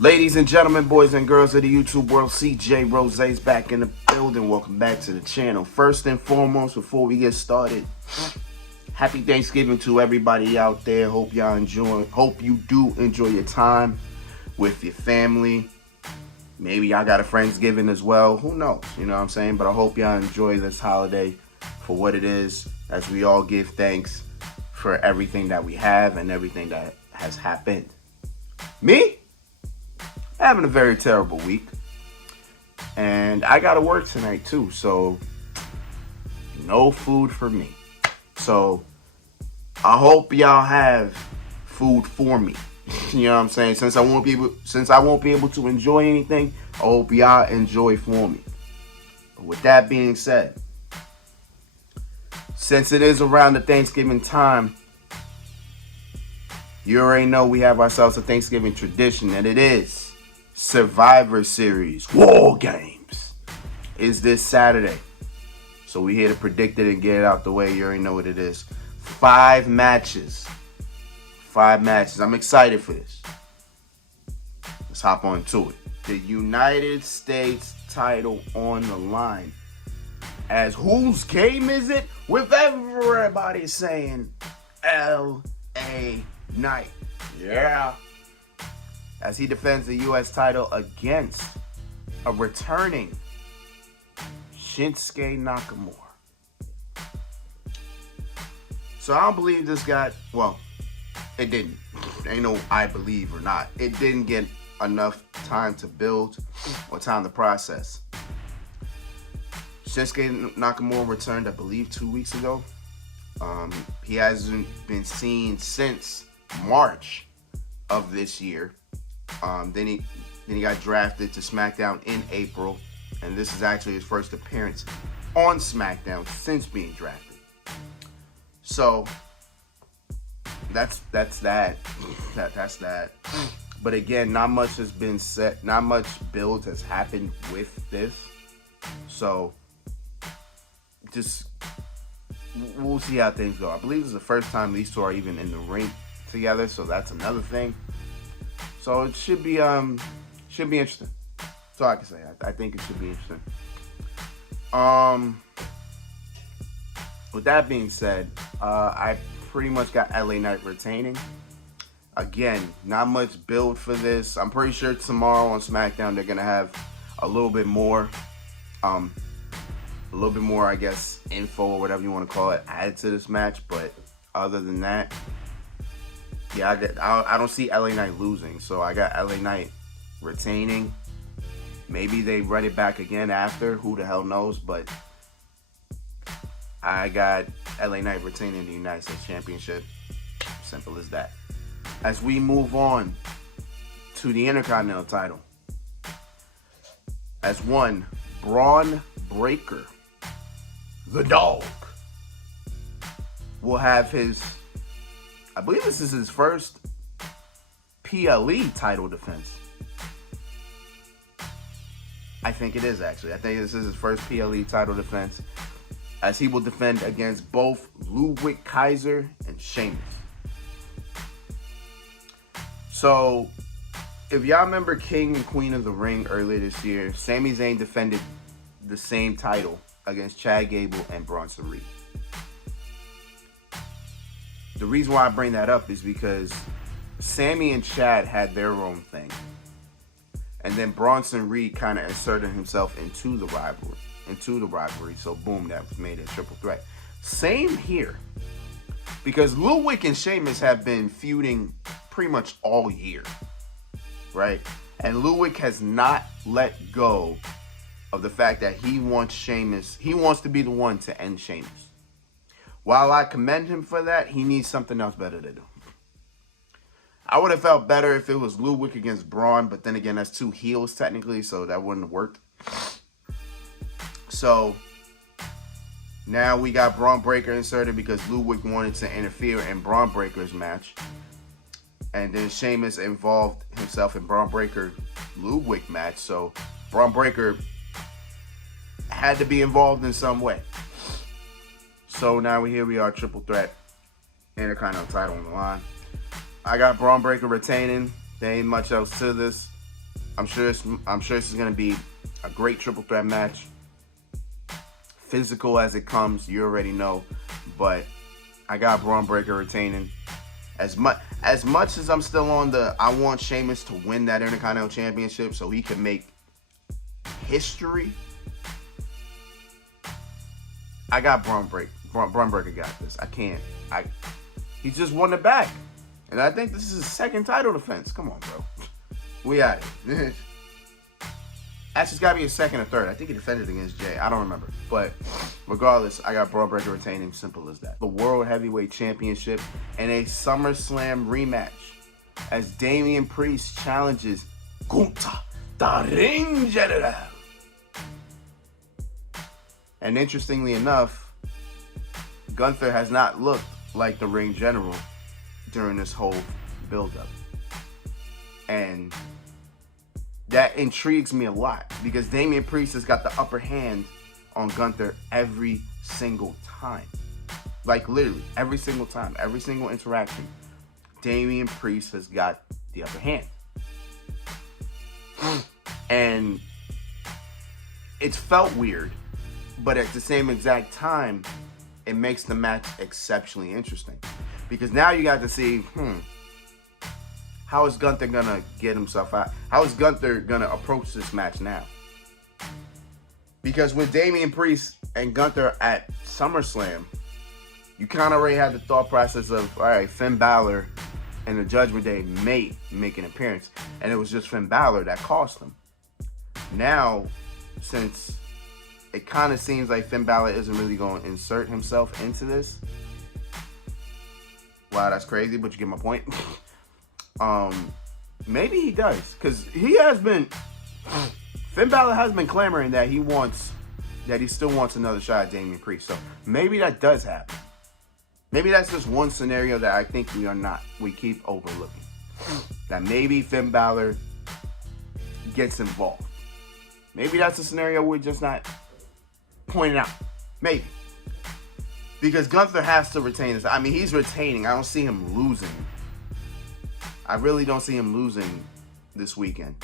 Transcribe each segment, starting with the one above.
Ladies and gentlemen, boys and girls of the YouTube world, CJ Rose's back in the building. Welcome back to the channel. First and foremost, before we get started, happy Thanksgiving to everybody out there. Hope you do enjoy your time with your family. Maybe y'all got a Friendsgiving as well. Who knows? You know what I'm saying? But I hope y'all enjoy this holiday for what it is, as we all give thanks for everything that we have and everything that has happened. Me? Having a very terrible week, and I gotta work tonight too, so no food for me. So I hope y'all have food for me. You know what I'm saying? Since I won't be able to enjoy anything, I hope y'all enjoy for me. But with that being said, since it is around the Thanksgiving time, you already know we have ourselves a Thanksgiving tradition, and it is Survivor Series WarGames is this Saturday. So we here to predict it and get it out the way. You already know what it is. 5 matches. 5 matches. I'm excited for this. Let's hop on to it. The United States title on the line. As whose game is it? With everybody saying LA Knight. Yeah. As he defends the U.S. title against a returning Shinsuke Nakamura. So I don't believe this got, well, it didn't. Ain't no I believe or not. It didn't get enough time to build or time to process. Shinsuke Nakamura returned, I believe, 2 weeks ago. He hasn't been seen since March of this year. Then he got drafted to SmackDown in April, and this is actually his first appearance on SmackDown since being drafted. So that's that. That's that. But again, not much has been set. Not much build has happened with this. So just we'll see how things go. I believe this is the first time these two are even in the ring together, so that's another thing. So it should be interesting. That's all I can say. I think it should be interesting. With that being said, I pretty much got LA Knight retaining. Again, not much build for this. I'm pretty sure tomorrow on SmackDown they're gonna have a little bit more, I guess, info or whatever you want to call it, added to this match. But other than that, yeah, I don't see LA Knight losing, so I got LA Knight retaining. Maybe they run it back again after, who the hell knows, but I got LA Knight retaining the United States Championship. Simple as that. As we move on to the Intercontinental title, as one Braun Breaker, the dog, will have his, I believe this is his first PLE title defense. I think it is, actually. I think this is his first PLE title defense, as he will defend against both Ludwig Kaiser and Sheamus. So, if y'all remember King and Queen of the Ring earlier this year, Sami Zayn defended the same title against Chad Gable and Bronson Reed. The reason why I bring that up is because Sammy and Chad had their own thing. And then Bronson Reed kind of inserted himself into the rivalry. So boom, that made it a triple threat. Same here. Because Ludwig and Sheamus have been feuding pretty much all year. Right? And Ludwig has not let go of the fact that he wants to be the one to end Sheamus. While I commend him for that, he needs something else better to do. I would have felt better if it was Ludwig against Braun, but then again, that's 2 heels technically, so that wouldn't have worked. So now we got Braun Breaker inserted because Ludwig wanted to interfere in Braun Breaker's match. And then Sheamus involved himself in Braun Breaker Ludwig match, so Braun Breaker had to be involved in some way. So now here we are, triple threat, Intercontinental title on the line. I got Braun Breaker retaining. There ain't much else to this. I'm sure this is gonna be a great triple threat match. Physical as it comes, you already know. But I got Braun Breaker retaining. As much as I'm still on I want Sheamus to win that Intercontinental Championship so he can make history. I got Braun Breaker. Braun Breaker got this. He just won it back. And I think this is his second title defense. Come on, bro. We at it. Actually, it's got to be a second or third. I think he defended against Jay. I don't remember. But regardless, I got Braun Breaker retaining. Simple as that. The World Heavyweight Championship and a SummerSlam rematch as Damian Priest challenges Gunther, the Ring General. And interestingly enough, Gunther has not looked like the Ring General during this whole build-up. And that intrigues me a lot because Damian Priest has got the upper hand on Gunther every single time. Like literally, every single time, every single interaction, Damian Priest has got the upper hand. And it's felt weird, but at the same exact time, it makes the match exceptionally interesting. Because now you got to see, how is Gunther gonna get himself out? How is Gunther gonna approach this match now? Because with Damian Priest and Gunther at SummerSlam, you kind of already had the thought process of, all right, Finn Balor and the Judgment Day may make an appearance. And it was just Finn Balor that cost him. Now, since it kind of seems like Finn Balor isn't really going to insert himself into this. Wow, that's crazy, but you get my point. Maybe he does, because Finn Balor has been clamoring that he still wants another shot at Damian Priest. So maybe that does happen. Maybe that's just one scenario that I think we keep overlooking. That maybe Finn Balor gets involved. Maybe that's a scenario we're just not pointing out. Maybe. Because Gunther has to retain this. I mean, he's retaining. I don't see him losing. I really don't see him losing this weekend.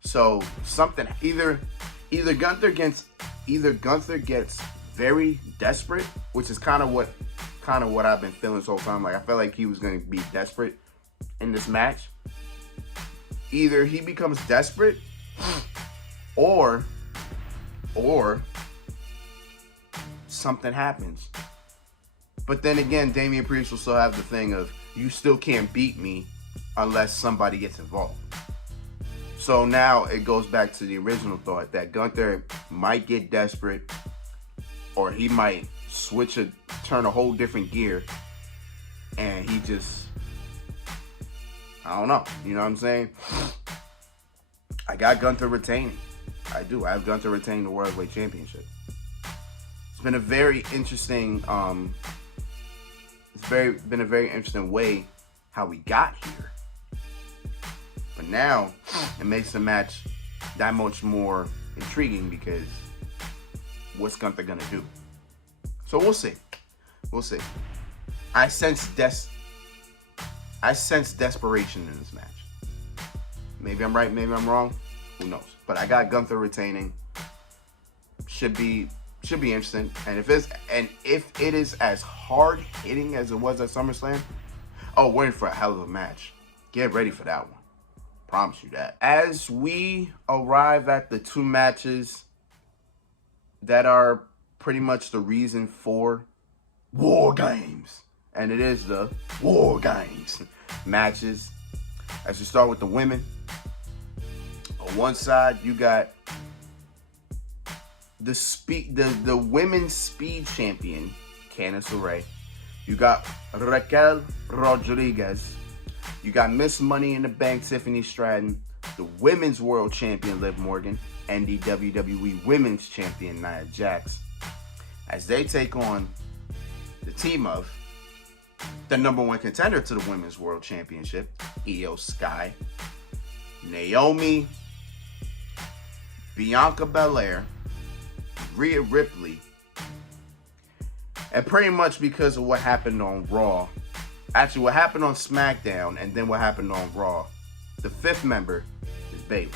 So either Gunther gets very desperate, which is kind of what I've been feeling this whole time. Like I felt like he was going to be desperate in this match. Either he becomes desperate, or something happens. But then again, Damian Priest will still have the thing of, you still can't beat me unless somebody gets involved. So now it goes back to the original thought that Gunther might get desperate, or he might turn a whole different gear, and he just, I don't know. You know what I'm saying? I got Gunther retaining. I do. I have Gunther retaining the World Heavyweight Championship. It's been a very interesting, been a very interesting way how we got here. But now it makes the match that much more intriguing because what's Gunther gonna do? So we'll see. We'll see. I sense desperation in this match. Maybe I'm right, maybe I'm wrong. Who knows? But I got Gunther retaining. Should be interesting. And if it is as hard hitting as it was at SummerSlam, we're in for a hell of a match. Get ready for that one. Promise you that. As we arrive at the two matches that are pretty much the reason for WarGames, and it is the WarGames matches. As we start with the women, on one side you got the women's speed champion, Candice LeRae. You got Raquel Rodriguez. You got Miss Money in the Bank, Tiffany Stratton. The women's world champion, Liv Morgan. And the WWE women's champion, Nia Jax. As they take on the team of the #1 contender to the women's world championship, Io Sky, Naomi, Bianca Belair, Rhea Ripley. And pretty much because of what happened on Raw, actually what happened on SmackDown and then what happened on Raw, the fifth member is Bayley.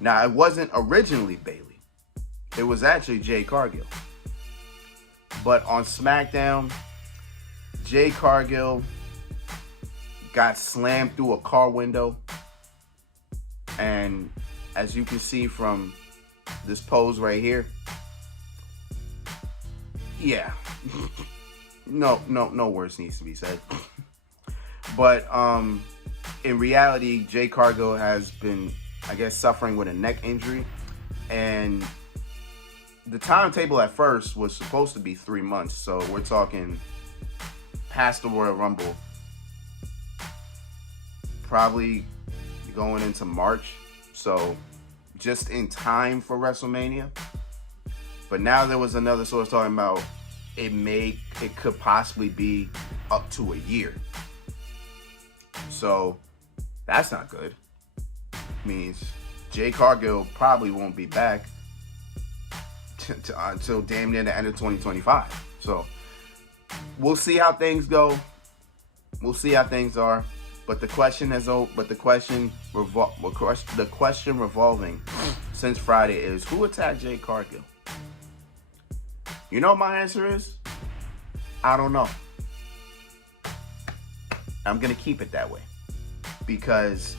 Now, it wasn't originally Bayley. It was actually Jade Cargill. But on SmackDown, Jade Cargill got slammed through a car window. And as you can see from this pose right here, yeah, no words needs to be said. But in reality, Jade Cargill has been, I guess, suffering with a neck injury. And the timetable at first was supposed to be 3 months. So we're talking past the Royal Rumble, probably going into March. So just in time for WrestleMania. But now there was another source talking about it could possibly be up to a year. So that's not good. Means Jade Cargill probably won't be back until damn near the end of 2025. So we'll see how things go. We'll see how things are. But the question revolving since Friday is, who attacked Jade Cargill? You know what my answer is? I don't know. I'm going to keep it that way. Because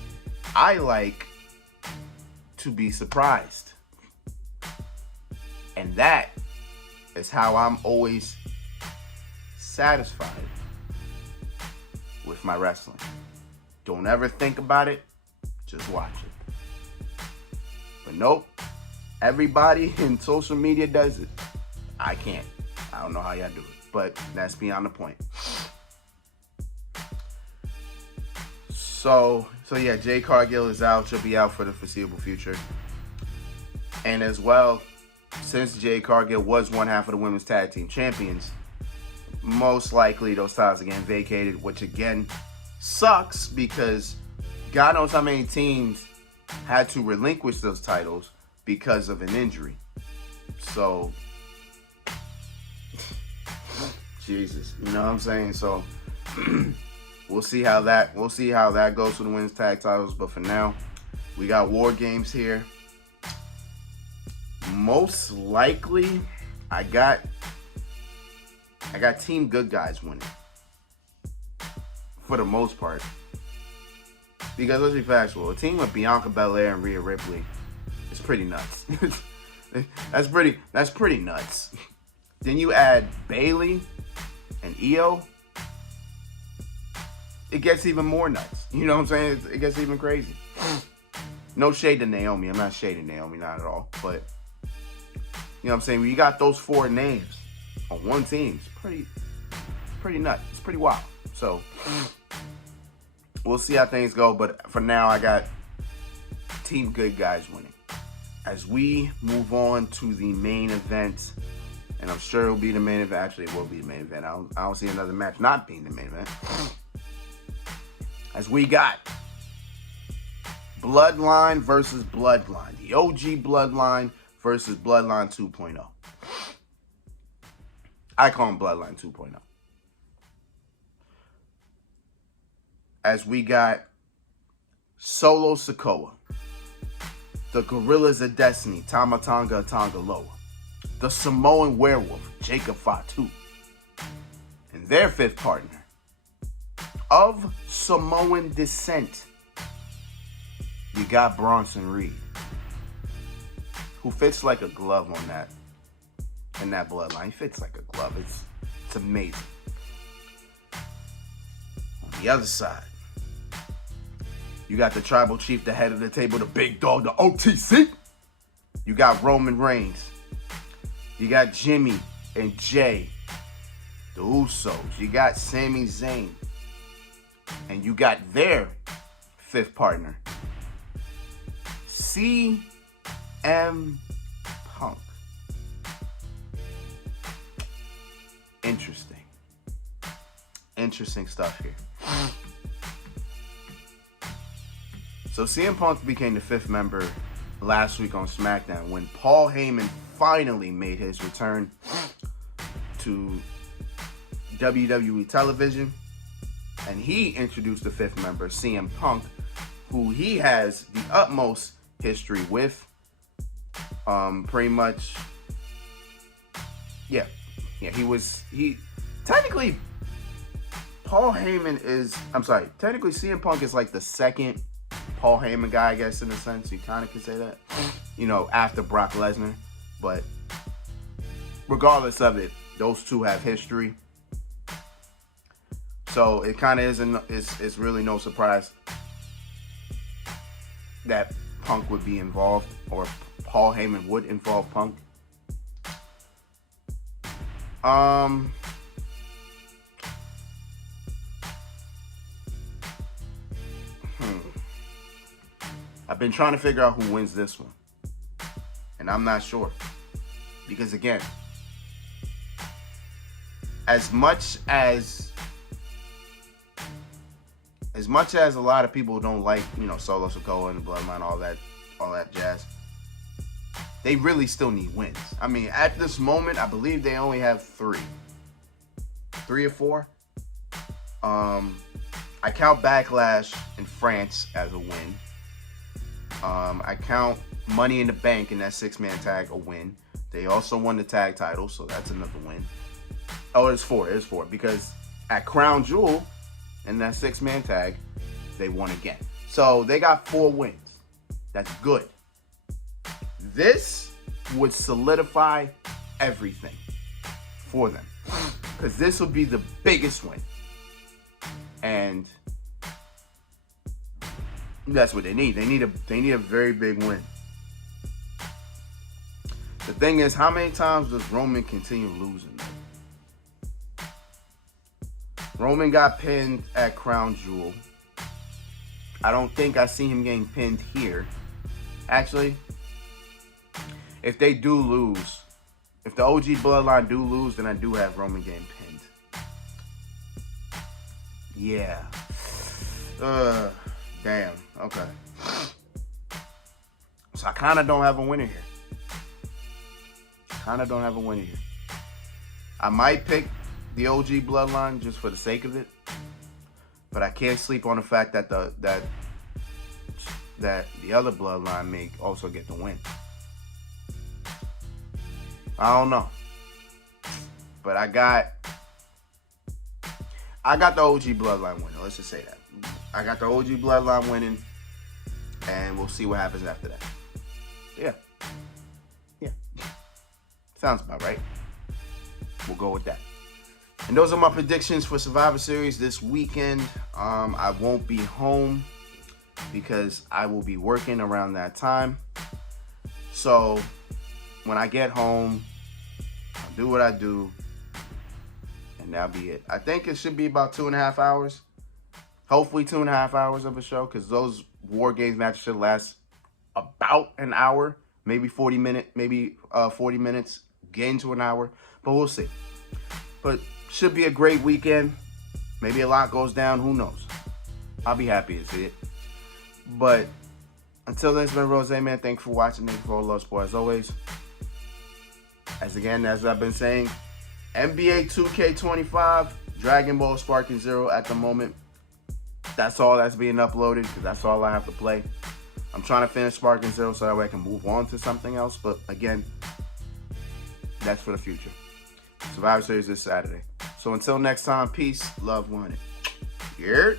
I like to be surprised. And that is how I'm always satisfied with my wrestling. Don't ever think about it. Just watch it. But nope. Everybody in social media does it. I can't. I don't know how y'all do it. But that's beyond the point. So yeah, Jade Cargill is out. She'll be out for the foreseeable future. And as well, since Jade Cargill was one half of the women's tag team champions, most likely those titles are getting vacated, which again sucks because God knows how many teams had to relinquish those titles because of an injury. So, Jesus, you know what I'm saying? So, we'll see how that goes for the women's tag titles. But for now, we got WarGames here. Most likely, I got Team Good Guys winning for the most part. Because let's be factual, a team with Bianca Belair and Rhea Ripley is pretty nuts. That's pretty nuts. Then you add Bayley and Io, it gets even more nuts. You know what I'm saying? It gets even crazy. No shade to Naomi. I'm not shading Naomi, not at all. But you know what I'm saying? When you got those four names on one team, it's pretty nuts. It's pretty wild. So we'll see how things go. But for now, I got Team Good Guys winning. As we move on to the main event, and I'm sure it'll be the main event. Actually, it will be the main event. I don't see another match not being the main event. As we got Bloodline versus Bloodline. The OG Bloodline versus Bloodline 2.0. I call him Bloodline 2.0. As we got Solo Sikoa, the Gorillas of Destiny, Tama Tonga Loa, the Samoan Werewolf, Jacob Fatu, and their fifth partner, of Samoan descent, you got Bronson Reed, who fits like a glove on that, in that bloodline. He fits like a glove. It's amazing. On the other side, you got the tribal chief, the head of the table, the big dog, the OTC. You got Roman Reigns. You got Jimmy and Jay, the Usos. You got Sami Zayn. And you got their fifth partner, CM Punk. Interesting stuff here. So CM Punk became the fifth member last week on SmackDown when Paul Heyman finally made his return to WWE television. And he introduced the fifth member, CM Punk, who he has the utmost history with. Pretty much, yeah, he technically, Paul Heyman is, technically CM Punk is like the second Paul Heyman guy, I guess, in a sense. You kind of can say that, after Brock Lesnar. But regardless of it, those two have history. So it kind of it's really no surprise that Punk would be involved, or Paul Heyman would involve Punk. I've been trying to figure out who wins this one, and I'm not sure, because again, as much as a lot of people don't like, Solo Sikoa and the Bloodline, all that jazz, they really still need wins. I mean, at this moment, I believe they only have 3 or 4. I count Backlash in France as a win. I count Money in the Bank in that 6-man tag a win. They also won the tag title, so that's another win. Oh, it's 4, because at Crown Jewel, in that 6-man tag, they won again. So they got 4 wins. That's good. This would solidify everything for them, because this would be the biggest win, and that's what they need. They need a very big win. The thing is, how many times does Roman continue losing? Roman got pinned at Crown Jewel. I don't think I see him getting pinned here. Actually, if they do lose, if the OG Bloodline do lose, then I do have Roman getting pinned. Yeah. Damn. Okay. So I kind of don't have a winner here. I might pick the OG Bloodline just for the sake of it, but I can't sleep on the fact that that the other Bloodline may also get the win. I don't know, but I got the OG Bloodline winning. Let's just say that. I got the OG Bloodline winning, and we'll see what happens after that. Yeah. Sounds about right. We'll go with that. And those are my predictions for Survivor Series this weekend. I won't be home because I will be working around that time. So when I get home, I'll do what I do, and that'll be it. I think it should be about 2.5 hours. Hopefully 2.5 hours of a show, because those WarGames matches should last about an hour, maybe 40 minutes, get into an hour, but we'll see. But should be a great weekend. Maybe a lot goes down, who knows? I'll be happy to see it. But until then, it's been Rose, man. Thank you for watching. Thank you for all love, support, as always. As I've been saying, NBA 2K25, Dragon Ball Sparking Zero at the moment. That's all that's being uploaded, because that's all I have to play. I'm trying to finish Sparking Zero so that way I can move on to something else. But again, that's for the future. Survivor Series this Saturday. So until next time, peace, love, wanted. Yeah.